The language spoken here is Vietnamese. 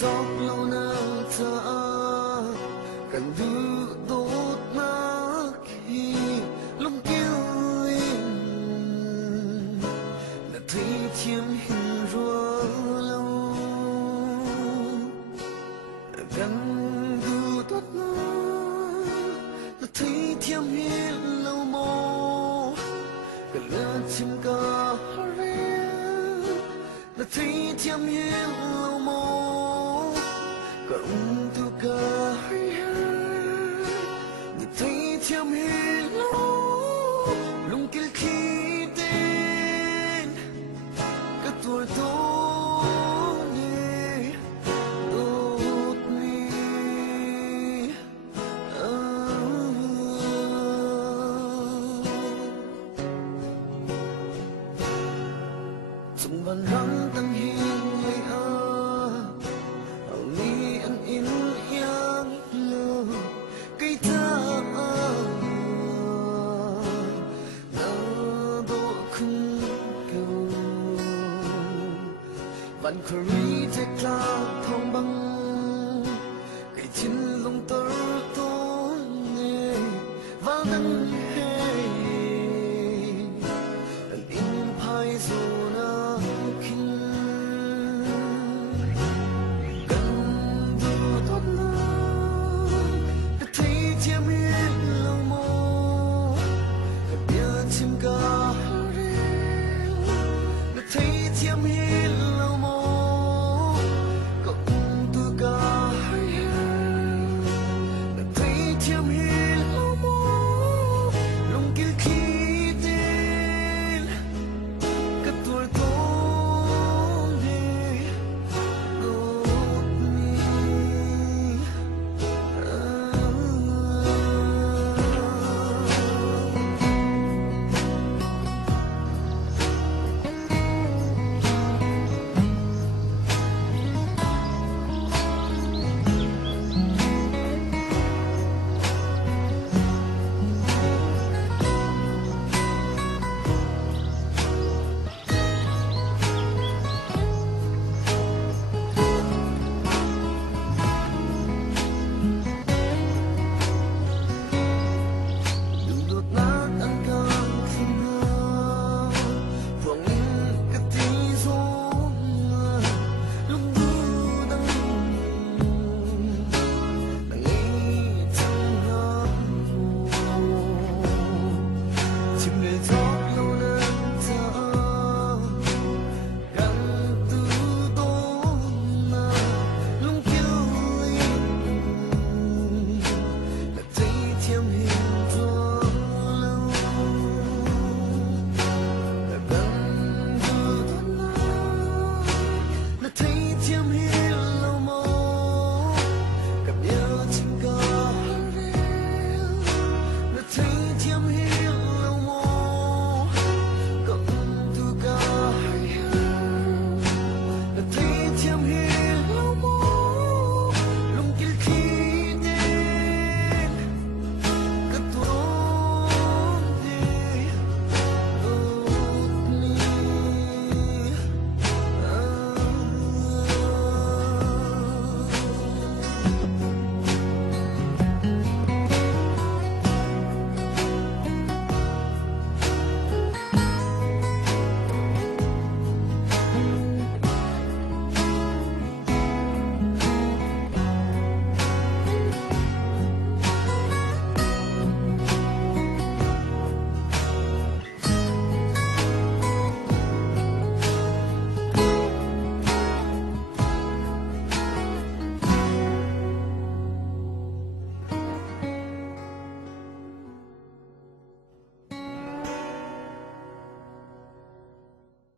tóc lâu na ta cần đưa đốt na khi lung kêu in là thấy chiếm hình rùa lâu cần đưa đốt na là thấy chiếm hình lâu mô cần là chim ca là thấy chiếm hình lâu mô cần tu ca chiếm hình lâu lung kêu khi tên các tuổi tốt nhé tốt nhé trong bàn răng tăng hình lấy ni ăn in yang lơ cây taวันครีจะกล้าทองบังไก่ชิ้นลงเต